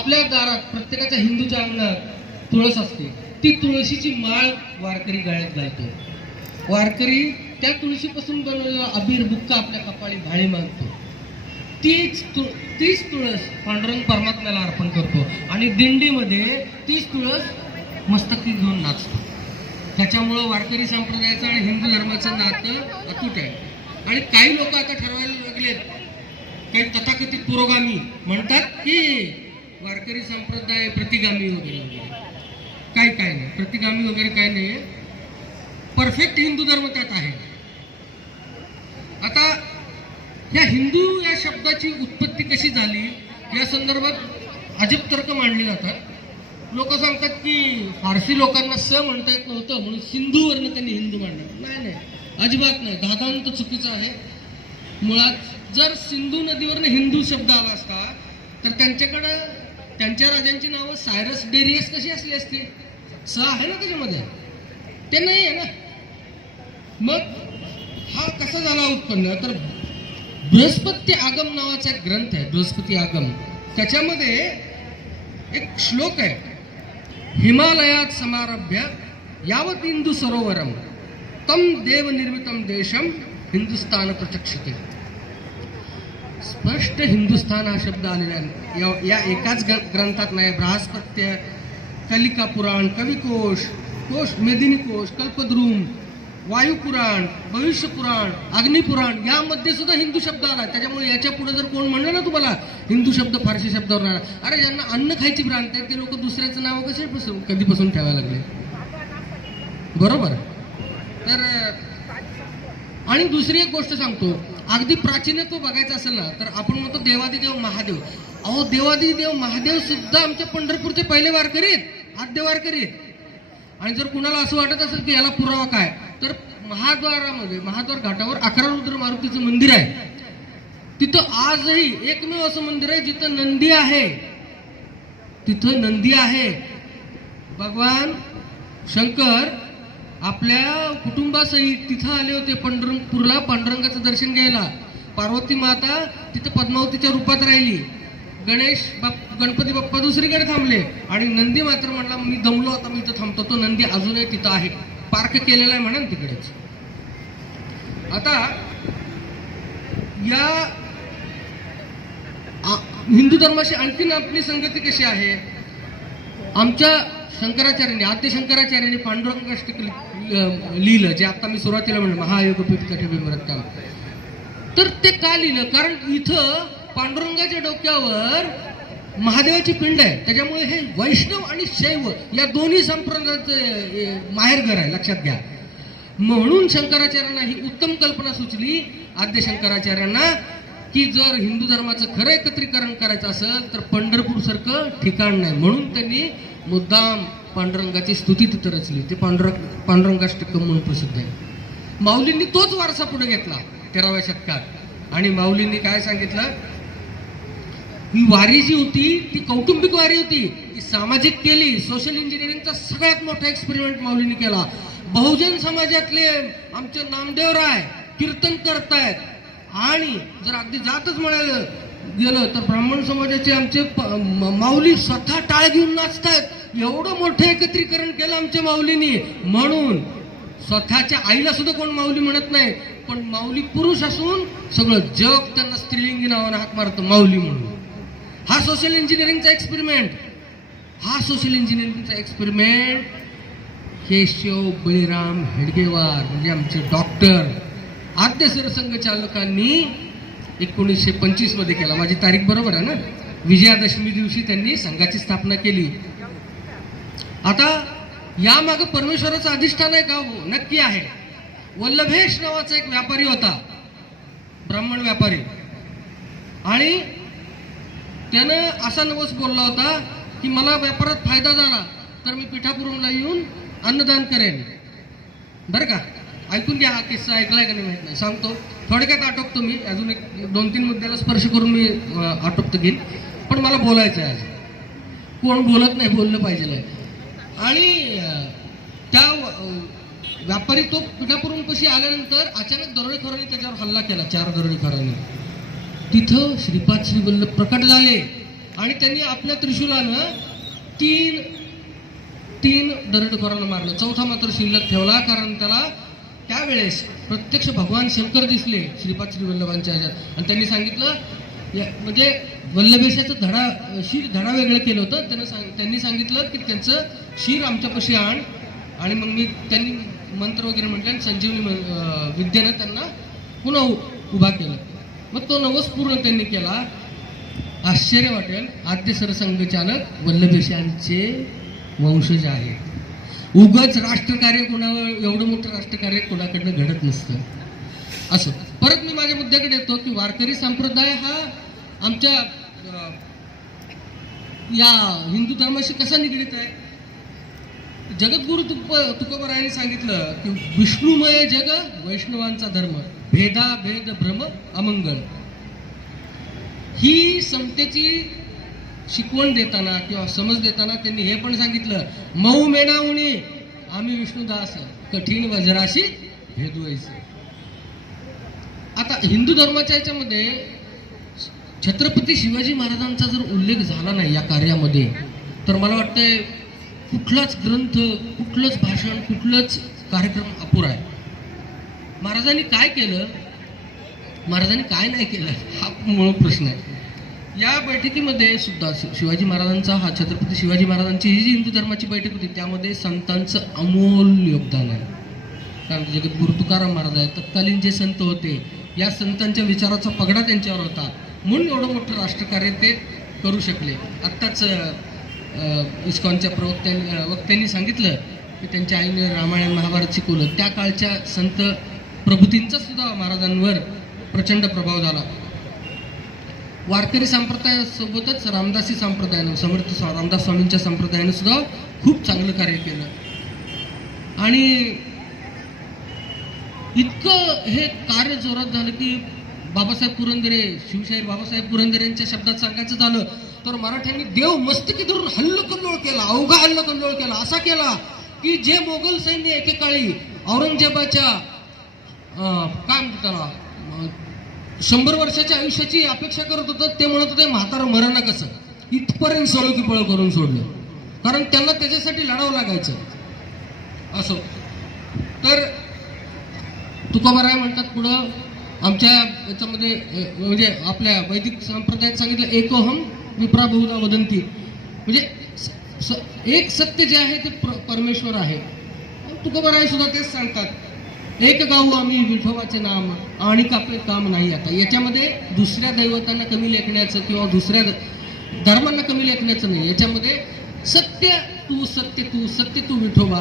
आपल्या दारात प्रत्येकाच्या हिंदूच्या अंगणात तुळस असते. ती तुळशीची माळ वारकरी गळ्यात घालतो. वारकरी त्या तुळशीपासून बनवलेला अबीर बुक्का आपल्या कपाळी भाळी मागतो. तीच तुळस पांडुरंग परमात्म्याला अर्पण करतो आणि दिंडीमध्ये तीच तुळस मस्तकी घेऊन नाचतो. त्याच्यामुळं वारकरी संप्रदायाचं आणि हिंदू धर्माचं नातं अतूट आहे. आणि काही लोक आता ठरवायला लागलेत, काही तथाकथित पुरोगामी म्हणतात की वारकरी संप्रदाय प्रतिगामी वगैरे. काय नाही, प्रतिगामी वगैरे काय नाही, परफेक्ट हिंदू धर्म त्यात आहे. आता या हिंदू या शब्दाची उत्पत्ती कशी झाली या संदर्भात अजब तर्क मांडले जातात. लोक सांगतात की फारसी लोकांना स म्हणता येत नव्हतं म्हणून सिंधूवरनं त्यांनी हिंदू मांडलं. नाही, अजिबात नाही, दादांत चुकीचं आहे. मुळात जर सिंधू नदीवरनं हिंदू शब्द आला असता तर त्यांच्याकडं त्यांच्या राजांची नावं सायरस डेरियस कशी असली असती? स आहे ना त्याच्यामध्ये, ते नाही आहे ना. मग हा कसा झाला उत्पन्न? तर बृहस्पती आगम नावाचा एक ग्रंथ आहे, बृहस्पती आगम. त्याच्यामध्ये एक श्लोक आहे, हिमालयात समारभ्य यावत इंदू सरोवरम तम देव निर्मितम देशम हिंदुस्थान प्रचक्षते. स्पष्ट हिंदुस्थान हा शब्द आलेला आहे या एकाच ग्रंथात नाही. बृहस्पत्य, कलिका पुराण, कविकोश, मेदिनी कोश, कल्पद्रुम, वायुपुराण, भविष्य पुराण, अग्निपुराण यामध्ये सुद्धा हिंदू शब्द आला. त्याच्यामुळे याच्या पुढे जर कोण म्हणलं ना तुम्हाला हिंदू शब्द फारसी शब्दावर आला, अरे ज्यांना अन्न खायची भ्रांत आहे ते लोक दुसऱ्याचं नाव कधीपासून ठेवायला लागले, बरोबर? तर आणि दुसरी एक गोष्ट सांगतो, अगदी प्राचीनत्व बघायचं असेल ना तर आपण म्हणतो देवादिदेव महादेव. अहो, देवादिदेव महादेव सुद्धा आमच्या पंढरपूरचे पहिले वारकरी आहेत, आद्य वारकरी आहेत. आणि जर कुणाला असं वाटत असेल की याला पुरावा काय, तर महाद्वार घाटावर 11 रुद्र मारुतीचं मंदिर आहे. तिथं आजही एकमेव असं मंदिर आहे जिथं नंदी आहे. तिथं नंदी आहे. भगवान शंकर आपल्या कुटुंबासहित तिथं आले होते पंढरपूरला पांडुरंगाचं दर्शन घ्यायला. पार्वती माता तिथं पद्मावतीच्या रूपात राहिली. गणपती बाप्पा दुसरीकडे थांबले आणि नंदी मात्र म्हणला मी दमलो, आता मी इथं थांबतो. तो नंदी अजूनही तिथं आहे, पार्क केलेला आहे म्हणा तिकडेच. आता या हिंदू धर्माशी आणखीन आपली संगती कशी आहे? आमच्या शंकराचार्यांनी, आद्य शंकराचार्यांनी पांडुरंगाष्टक लिहिलं, जे आता मी सुरुवातीला म्हणलं महायोगपीठ कठेबिंबरत्ताम. तर ते का लिहिलं? कारण इथं पांडुरंगाच्या डोक्यावर महादेवाची पिंड आहे. त्याच्यामुळे हे वैष्णव आणि शैव या दोन्ही संप्रदायाचं माहेरघर आहे, लक्षात घ्या. म्हणून शंकराचार्यांना ही उत्तम कल्पना सुचली, आद्य शंकराचार्यांना, की जर हिंदू धर्माचं खरं एकत्रीकरण करायचं असेल तर पंढरपूर सारखं ठिकाण नाही. म्हणून त्यांनी मुद्दाम पांडुरंगाची स्तुती तिथं रचली. ते पांडुरंगाष्टकम म्हणून प्रसिद्ध आहे. माऊलींनी तोच वारसा पुढे घेतला 13व्या शतकात. आणि माऊलींनी काय सांगितलं, ही वारी जी होती ती कौटुंबिक वारी होती, ती सामाजिक केली. सोशल इंजिनिअरिंगचा सगळ्यात मोठा एक्सपेरिमेंट माऊलींनी केला. बहुजन समाजातले आमचे नामदेवराय कीर्तन करतायत आणि जर अगदी जातच म्हणायला गेलं तर ब्राह्मण समाजाचे आमचे माऊली स्वतः टाळ घेऊन नाचतायत. एवढं मोठं एकत्रीकरण केलं आमच्या माऊलींनी. म्हणून स्वतःच्या आईला सुद्धा कोण माऊली म्हणत नाही, पण माऊली पुरुष असून सगळं जग त्यांना स्त्रीलिंगी नावानं हाक मारतं माऊली म्हणून. हा सोशल इंजिनिअरिंगचा एक्सपेरिमेंट केशव बळीराम हेडगेवार म्हणजे आमचे डॉक्टर आद्य सरसंघचालकांनी 1925 मध्ये केला. माझी तारीख बरोबर आहे ना? विजयादशमी दिवशी त्यांनी संघाची स्थापना केली. आता यामागे परमेश्वराचं अधिष्ठान आहे का? हो, नक्की आहे. वल्लभेश नावाचा एक व्यापारी होता, ब्राह्मण व्यापारी, आणि त्यानं असा नवस बोलला होता की मला व्यापारात फायदा झाला तर मी पिठापुरमला येऊन अन्नदान करेन. बरं का, ऐकून घ्या. हा किस्सा ऐकलाय का नाही माहित नाही, सांगतो थोडक्यात. आटोपतो मी, अजून एक 2-3 मुद्द्याला स्पर्श करून मी आटोपतो घेईन. पण मला बोलायचं आहे आज, कोण बोलत नाही, बोललं पाहिजे. आणि त्या व्यापारी तो पिठापुरून कशी आल्यानंतर अचानक दरोडेखोरांनी त्याच्यावर हल्ला केला, 4 दरोडेखोरांनी. तिथं श्रीपाद श्री वल्लभ प्रकट झाले आणि त्यांनी आपल्या त्रिशूलानं तीन दरोडेखोरांना मारलं. चौथा मात्र शिल्लक ठेवला, कारण त्याला त्यावेळेस प्रत्यक्ष भगवान शंकर दिसले श्रीपाद श्री वल्लभांच्या ह्याच्यात, आणि त्यांनी सांगितलं म्हणजे वल्लभेशाचं शीर धडा वेगळं केलं होतं. त्यांनी सांगितलं की त्यांचं शीर आमच्यापाशी आण, आणि मग त्यांनी मंत्र वगैरे म्हटलं आणि संजीवनी विद्येनं त्यांना पुन्हा उभा केलं. मग तो नवस पूर्ण त्यांनी केला. आश्चर्य वाटेल, आद्य सरसंघचालक वल्लभेशांचे वंशज आहे. उगाच राष्ट्रकार्य कोणावर, एवढं मोठं राष्ट्रकार्य कोणाकडनं घडत नसतं. असं परत मी माझ्या मुद्द्याकडे येतो की वारकरी संप्रदाय हा आमच्या या हिंदू धर्माशी कसा निगडीत आहे. जगद्गुरु तुकोबारायांनी सांगितलं की विष्णुमय जग वैष्णवांचा धर्म, भेदाभेद भ्रम अमंगळ. ही समतेची शिकवण देताना किंवा समज देताना त्यांनी हे पण सांगितलं, मऊ मेणावणी आम्ही विष्णुदास, कठीण वज्राशी भेदवायचे. आता हिंदू धर्माच्या याच्यामध्ये छत्रपती शिवाजी महाराजांचा जर उल्लेख झाला नाही या कार्यामध्ये, तर मला वाटतंय कुठलाच ग्रंथ, कुठलंच भाषण, कुठलंच कार्यक्रम अपुरा आहे. महाराजांनी काय केलं, महाराजांनी काय नाही केलं, हा मूळ प्रश्न आहे. या बैठकीमध्ये सुद्धा शिवाजी महाराजांचा हा छत्रपती शिवाजी महाराजांची ही जी हिंदू धर्माची बैठक होती त्यामध्ये संतांचं अमोल योगदान आहे. कारण जगद्गुरु तुकाराम महाराज आहेत, तत्कालीन जे संत होते, या संतांच्या विचाराचा पगडा त्यांच्यावर होता, म्हणून एवढं मोठं राष्ट्रकार्य ते करू शकले. आत्ताच इस्कॉनच्या वक्त्यांनी सांगितलं की त्यांच्या आईने रामायण महाभारत शिकवलं. त्या काळच्या संत प्रभूतींचा सुद्धा महाराजांवर प्रचंड प्रभाव झाला. वारकरी संप्रदायासोबतच रामदासी संप्रदायानं, समर्थ रामदास स्वामींच्या संप्रदायानं सुद्धा खूप चांगलं कार्य केलं. आणि इतकं हे कार्य जोरात झालं की बाबासाहेब पुरंदरे, शिवशाहीर बाबासाहेब पुरंदरे यांच्या शब्दात सांगायचं झालं तर मराठ्यांनी देव मस्तकी धरून हल्लकल्लोळ केला, अवघा हल्लकल्लोळ केला. असा केला की जे मोगल सैन्य एकेकाळी औरंगजेबाच्या काय म्हणतात त्याला 100 वर्षाच्या आयुष्याची अपेक्षा करत होतं, ते म्हणत होते म्हातारं मरण कसं, इथपर्यंत सळो की पळ करून सोडलं, कारण त्यांना त्याच्यासाठी लढावं लागायचं. असो तर तुकोबाराय म्हणतात पुढं आमच्या याच्यामध्ये म्हणजे आपल्या वैदिक संप्रदायात सांगितलं एकोहम विप्रा बहुधा वदंती, म्हणजे एक सत्य जे आहे ते परमेश्वर आहे. तुकोबाराय सुद्धा तेच सांगतात, एक गाऊ आम्ही विठोबाचे नाम आणि कापले काम नाही. आता याच्यामध्ये दुसऱ्या दैवतांना कमी लेखण्याचं किंवा दुसऱ्या धर्मांना कमी लेखण्याचं नाही. याच्यामध्ये सत्य तू, सत्य तू, सत्य तू विठोबा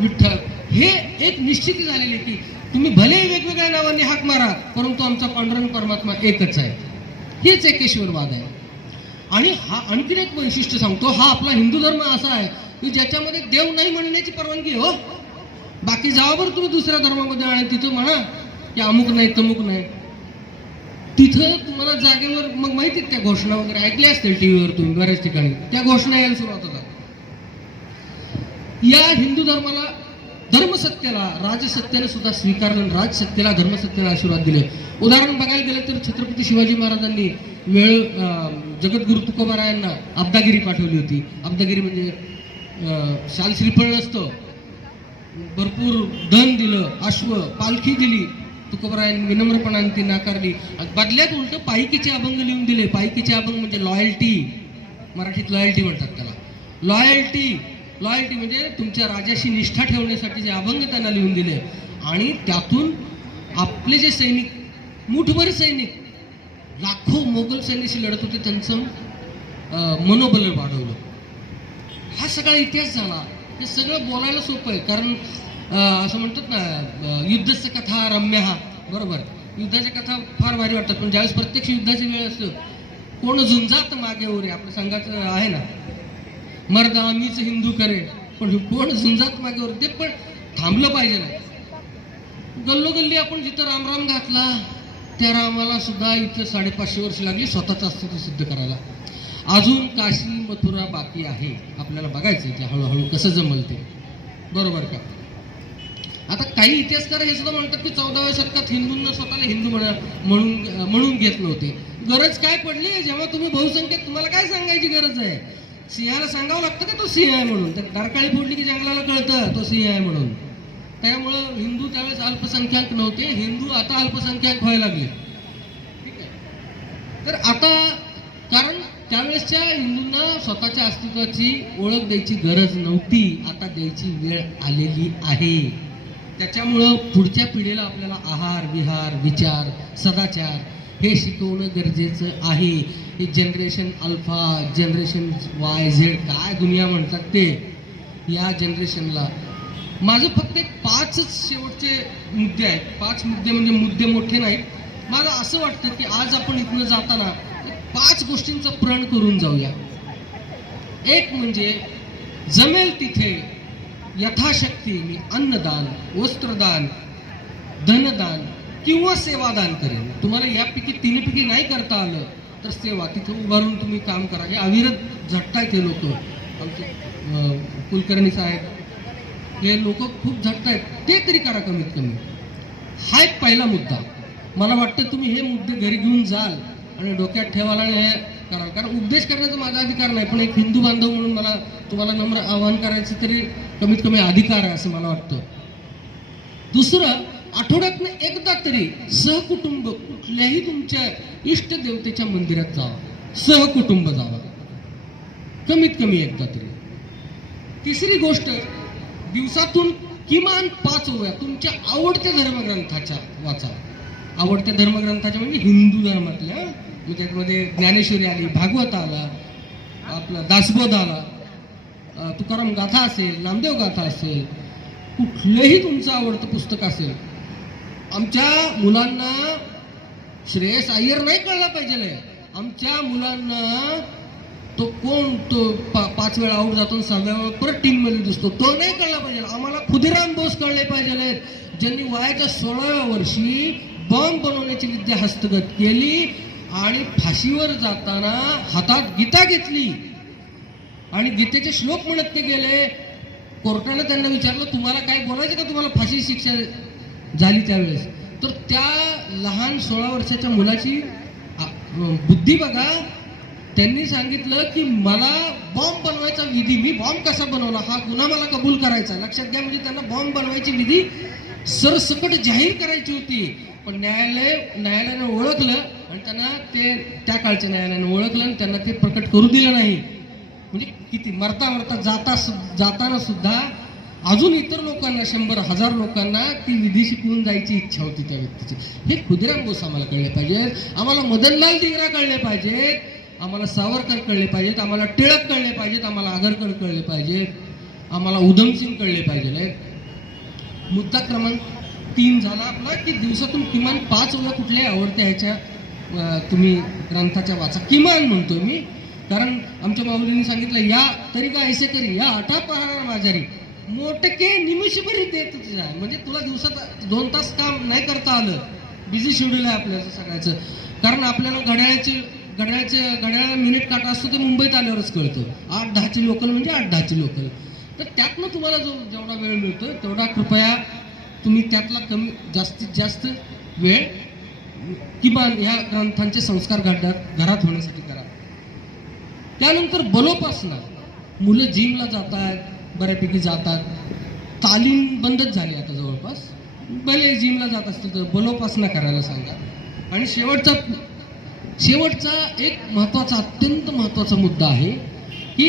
विठ्ठल, हे एक निश्चिती झालेली की तुम्ही भले वेगवेगळ्या नावांनी हाक मारा, परंतु आमचा पांडुरंग परमात्मा एकच आहे. हेच एकेश्वरवाद आहे. आणि हा आणखीन एक वैशिष्ट्य सांगतो, हा आपला हिंदू धर्म असा आहे की ज्याच्यामध्ये देव नाही म्हणण्याची परवानगी हो. बाकी जावावर तुम्ही दुसऱ्या धर्मामध्ये आणि तिथं म्हणा की अमुक नाही तमुक नाही, तिथं तुम्हाला जागेवर मग माहिती त्या घोषणा वगैरे ऐकल्या असतील टीव्हीवर तुम्ही बऱ्याच ठिकाणी, त्या घोषणा यायला सुरुवात होतात. या हिंदू धर्माला धर्मसत्याला राजसत्याने सुद्धा स्वीकारलं, राजसत्याला धर्मसत्याने आशीर्वाद दिले. उदाहरण बघायला गेलं तर छत्रपती शिवाजी महाराजांनी जगद्गुरु तुकोबारायांना अब्दागिरी पाठवली होती. अब्दागिरी म्हणजे शाल श्रीफळ नसतं, भरपूर धन दिलं, अश्व पालखी दिली. तुकोबारायांनी विनम्रपणाने ती नाकारली. बदल्यात उलट पायकीचे अभंग लिहून दिले. पायकीचे अभंग म्हणजे लॉयल्टी, मराठीत लॉयल्टी म्हणतात त्याला. लॉयल्टी म्हणजे तुमच्या राजाशी निष्ठा ठेवण्यासाठी जे अभंग त्यांना लिहून दिले. आणि त्यातून आपले जे सैनिक, मुठभर सैनिक, लाखो मोगल सैन्याशी लढत होते, त्यांचं मनोबल वाढवलं. हा सगळा इतिहास झाला. हे सगळं बोलायला सोपं आहे, कारण असं म्हणतात ना युद्धस्य कथा रम्य हा, बरोबर, युद्धाच्या कथा फार भारी वाटतात, पण ज्यावेळेस प्रत्यक्ष युद्धाची वेळ असतो, कोण झुंजात मागे उरे, आपल्या संघाचं आहे ना, मर्द आम्हीच हिंदू करे, पण कोण झुंजात मागे उरे, ते पण थांबलं पाहिजे ना. गल्लोगल्ली आपण जिथं रामराम घातला त्या रामाला सुद्धा इथं 550 वर्ष लागली स्वतःचं अस्तित्व सिद्ध करायला. अजून काशी मथुरा बाकी आहे, आपल्याला बघायचं ते हळूहळू कसं जमल ते, बरोबर का. आता काही इतिहासकार हे सुद्धा म्हणतात की 14व्या शतकात हिंदूंना स्वतःला हिंदू म्हणून घेतलं होते. गरज काय पडली जेव्हा तुम्ही बहुसंख्येत, तुम्हाला काय सांगायची गरज आहे? सिंहाला सांगावं लागतं का तो सिंह आहे म्हणून? तर डरकाळी फोडली की जंगलाला कळतं तो सिंह आहे म्हणून. त्यामुळं हिंदू त्यावेळेस अल्पसंख्याक नव्हते, हिंदू आता अल्पसंख्याक व्हायला लागले. ठीक आहे. तर आता कारण त्यावेळेसच्या हिंदूंना स्वतःच्या अस्तित्वाची ओळख द्यायची गरज नव्हती, आता द्यायची वेळ आलेली आहे. त्याच्यामुळं पुढच्या पिढीला आपल्याला आहार विहार विचार सदाचार हे शिकवणं गरजेचं आहे. हे generation alpha generation Y Z काय दुनिया म्हणतात ते, या जनरेशनला माझं फक्त एक 5 शेवटचे मुद्दे आहेत. 5 मुद्दे म्हणजे मुद्दे मोठे नाहीत. मला असं वाटतं की आज आपण इथनं जाताना 5 गोष्टींचा प्रण करून जाऊया. एक म्हणजे जमेल तिथे यथाशक्ती मी अन्नदान वस्त्रदान धनदान किंवा सेवादान करेन. तुम्हाला यापैकी 3 पैकी नाही करता आलं तर सेवा तिथे उभारून तुम्ही काम करा. हे अविरत झटतायत हे लोक, आमचे कुलकर्णी साहेब हे लोक खूप झटतायत, ते तरी करा कमीत कमी. हा एक पहिला मुद्दा. मला वाटतं तुम्ही हे मुद्दे घरी घेऊन जाल आणि डोक्यात ठेवायला आणि हे कराल. कारण उपदेश करण्याचा माझा अधिकार नाही, पण एक हिंदू बांधव म्हणून मला तुम्हाला नम्र आवाहन करायचं तरी कमीत कमी अधिकार आहे असं मला वाटतं. दुसरं, आठवड्यातनं एकदा तरी सहकुटुंब कुठल्याही तुमच्या इष्ट देवतेच्या मंदिरात जावा, सहकुटुंब जावा कमीत कमी एकदा तरी. तिसरी गोष्ट, दिवसातून किमान 5 ओव्या तुमच्या आवडत्या धर्मग्रंथाच्या वाचा. आवडत्या धर्मग्रंथाच्या म्हणजे हिंदू धर्मातल्या, त्याच्यामध्ये ज्ञानेश्वरी आली, भागवत आला, आपला दासबोध आला, तुकाराम गाथा असेल, नामदेव गाथा असेल, कुठलंही तुमचं आवडतं पुस्तक असेल. आमच्या मुलांना श्रेयस अय्यर नाही कळला पाहिजे. आमच्या मुलांना तो कोण तो 5 वेळा आऊट जातो, 6व्या वेळा परत टीम मध्ये दिसतो, तो नाही कळला पाहिजे. आम्हाला खुदिराम बोस कळले पाहिजे, ज्यांनी वयाच्या 16व्या वर्षी बॉम्ब बनवण्याची विद्या हस्तगत केली आणि फाशीवर जाताना हातात गीता घेतली आणि गीतेचे श्लोक म्हणत ते गेले. कोर्टाने त्यांना विचारलं तुम्हाला काय बोलायचं का, तुम्हाला फाशी शिक्षा झाली त्यावेळेस. तर त्या लहान 16 वर्षाच्या मुलाची बुद्धी बघा. त्यांनी सांगितलं की मला बॉम्ब बनवायचा विधी, मी बॉम्ब कसा बनवला हा गुन्हा मला कबूल करायचा. लक्षात घ्या, म्हणजे त्यांना बॉम्ब बनवायची विधी सरसकट जाहीर करायची होती. पण न्यायालयानं ओळखलं आणि त्यांना ते त्या काळच्या न्यायालयानं ओळखलं आणि त्यांना ते प्रकट करू दिलं नाही. म्हणजे किती मरता जाताना सुद्धा अजून इतर लोकांना 100,000 लोकांना ती विधी शिकवून जायची इच्छा होती त्या व्यक्तीची. हे खुदिराम बोस आम्हाला कळले पाहिजेत, आम्हाला मदनलाल दिगरा कळले पाहिजेत, आम्हाला सावरकर कळले पाहिजेत, आम्हाला टिळक कळले पाहिजेत, आम्हाला आगरकर कळले पाहिजेत, आम्हाला उधमसिंग कळले पाहिजे. मुद्दा क्रमांक 3 झाला आपला की दिवसातून किमान 5 वेळा कुठल्याही आवडत्या ह्याच्या तुम्ही ग्रंथाच्या वाचा. किमान म्हणतोय मी, कारण आमच्या माऊलींनी सांगितलं या तरी का ऐसे करी या 8 पहारा माझारी मोटके निमिषभरी देतच आहे. म्हणजे तुला दिवसात 2 तास काम नाही करता आलं, बिझी शेड्यूल आहे आपल्याला सगळ्याचं. कारण आपल्याला घड्याळाला मिनिट काटा असतो ते मुंबईत आल्यावरच कळतं. 8-10ची लोकल म्हणजे 8-10ची लोकल. तर त्यातनं तुम्हाला जेवढा वेळ मिळतो तेवढा कृपया तुम्ही त्यातला जास्तीत जास्त वेळ किमान ह्या ग्रंथांचे संस्कार घरात होण्यासाठी करा. त्यानंतर बलोपासना. मुलं जिमला जातात, बऱ्यापैकी जातात, तालीम बंदच झाली आता जवळपास. भले जिमला जात असतील तर बलोपासना करायला सांगा. आणि शेवटचा एक महत्त्वाचा अत्यंत महत्त्वाचा मुद्दा आहे की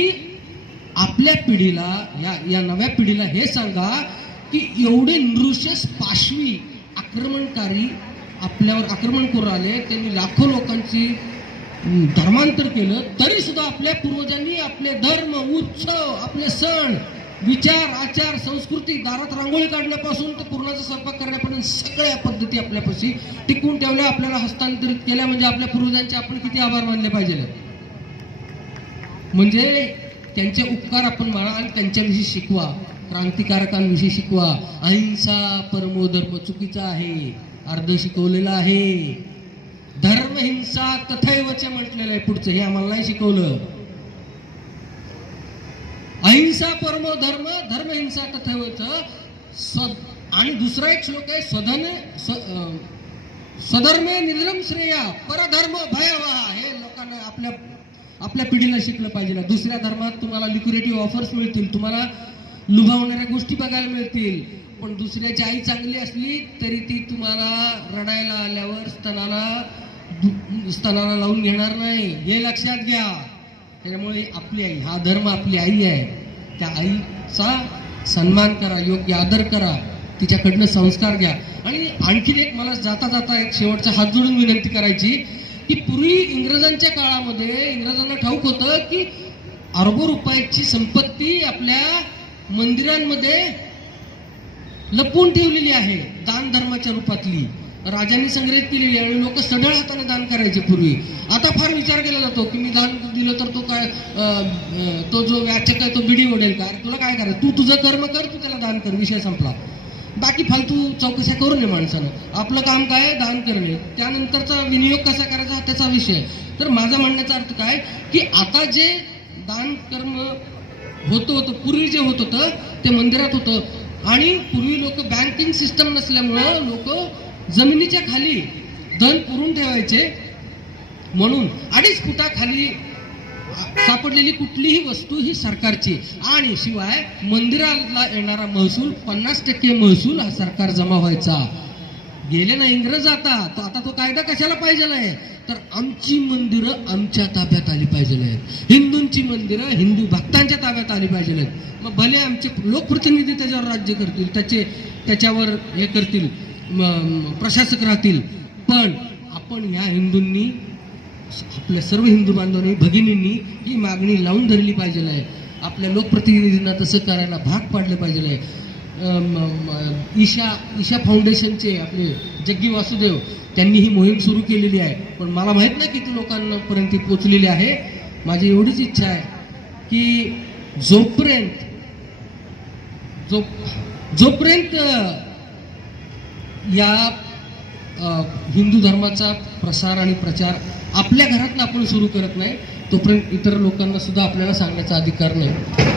आपल्या पिढीला या नव्या पिढीला हे सांगा की एवढे नृशस पाशवी आक्रमणकारी आपल्यावर आक्रमण करून आले, त्यांनी लाखो लोकांची धर्मांतर केलं, तरी सुद्धा आपल्या पूर्वजांनी आपले धर्म उत्सव आपले सण विचार आचार संस्कृती दारात रांगोळी काढण्यापासून तर पूर्णाचा स्वयंपाक करण्यापर्यंत सगळ्या पद्धती आपल्यापाशी टिकून ठेवल्या, आपल्याला हस्तांतरित केल्या. म्हणजे आपल्या पूर्वजांचे आपण किती आभार मानले पाहिजे. म्हणजे त्यांचे उपकार आपण माना आणि त्यांच्याविषयी शिकवा, क्रांतिकारकांविषयी शिकवा. अहिंसा परमो धर्म चुकीचा आहे, अर्ध शिकवलेलं आहे. धर्म हिंसा तथैवच म्हटलेलं आहे पुढचं, हे आम्हाला नाही शिकवलं. अहिंसा परमो धर्म, धर्म हिंसा तथैवच. आणि दुसरा एक श्लोक आहे, स्वधर्मे निर्लम श्रेया परधर्म भयावहा. हे लोकांना आपल्या पिढीला शिकलं पाहिजे. दुसऱ्या धर्मात तुम्हाला लिक्युरेटिव्ह ऑफर्स मिळतील, तुम्हाला लुभावणाऱ्या गोष्टी बघायला मिळतील, पण दुसऱ्याची आई चांगली असली तरी ती तुम्हाला रडायला आल्यावर स्तनाला लावून घेणार नाही, हे लक्षात घ्या. त्याच्यामुळे आपली आई, हा धर्म आपली आई आहे, त्या आईचा सन्मान करा, योग्य आदर करा, तिच्याकडनं संस्कार घ्या. आणि आणखीन एक मला जाता जाता एक शेवटचा हात जोडून विनंती करायची की पूर्वी इंग्रजांच्या काळामध्ये इंग्रजांना ठाऊक होतं की अरबो रुपयाची संपत्ती आपल्या मंदिरांमध्ये लपवून ठेवलेली आहे, दान धर्माच्या रूपातली राजांनी संग्रहित केलेली आहे, आणि लोक सढळ हाताने दान करायचे पूर्वी. आता फार विचार केला जातो की मी दान दिलं तर तो काय, तो जो याचक आहे तो बिडी ओढेल का? तुला काय करायचं, तू तुझं कर्म कर, तू त्याला दान कर, विषय संपला. बाकी फालतू चौकशा करू नये माणसानं. आपलं काम काय, दान करणे, त्यानंतरचा विनियोग कसा करायचा हा त्याचा विषय. तर माझा म्हणण्याचा अर्थ काय की आता जे दान कर्म होतं पूर्वी जे होत होतं ते मंदिरात होतं, आणि पूर्वी लोक बँकिंग सिस्टम नसल्यामुळं लोक जमिनीच्या खाली धन पुरून ठेवायचे, म्हणून 2.5 फुटाखाली सापडलेली कुठलीही वस्तू ही सरकारची, आणि शिवाय मंदिराला येणारा महसूल 50% महसूल हा सरकार जमा व्हायचा. गेले ना इंग्रज, आता तो कायदा कशाला पाहिजे आहे, तर आमची मंदिरं आमच्या ताब्यात आली पाहिजे आहेत, हिंदूंची मंदिरं हिंदू भक्तांच्या ताब्यात आली पाहिजे आहेत. मग भले आमचे लोकप्रतिनिधी त्याच्यावर राज्य करतील, त्याच्यावर हे करतील, प्रशासक राहतील, पण आपण ह्या हिंदूंनी, आपल्या सर्व हिंदू बांधवांनी भगिनींनी ही मागणी लावून धरली पाहिजे आहे. आपल्या लोकप्रतिनिधींना तसं करायला भाग पाडलं पाहिजे आहे. ईशा फाउंडेशनचे आपले जग्गी वासुदेव त्यांनी ही मोहीम सुरू केलेली आहे, पण मला माहीत नाही किती लोकांपर्यंत ती पोचलेली आहे. माझी एवढीच इच्छा आहे की जोपर्यंत या हिंदू धर्माचा प्रसार आणि प्रचार आपल्या घरातनं आपण सुरू करत नाही, तोपर्यंत इतर लोकांना सुद्धा आपल्याला सांगण्याचा अधिकार नाही.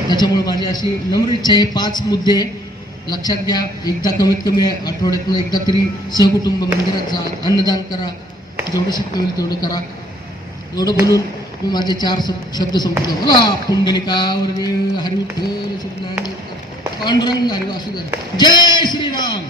त्याच्यामुळे माझी अशी नम्र इच्छा आहे, 5 मुद्दे लक्षात घ्या. एकदा कमीत कमी आठवड्यातनं एकदा तरी सहकुटुंब मंदिरात जा, अन्नदान करा, जेवढं शक्य होईल तेवढं करा. एवढं बोलून मी माझे 4 शब्द संपवतो. बोला पुंडलिकावर हरिविठ्ठल पांडुरंग हरी वासुदेव. जय श्रीराम.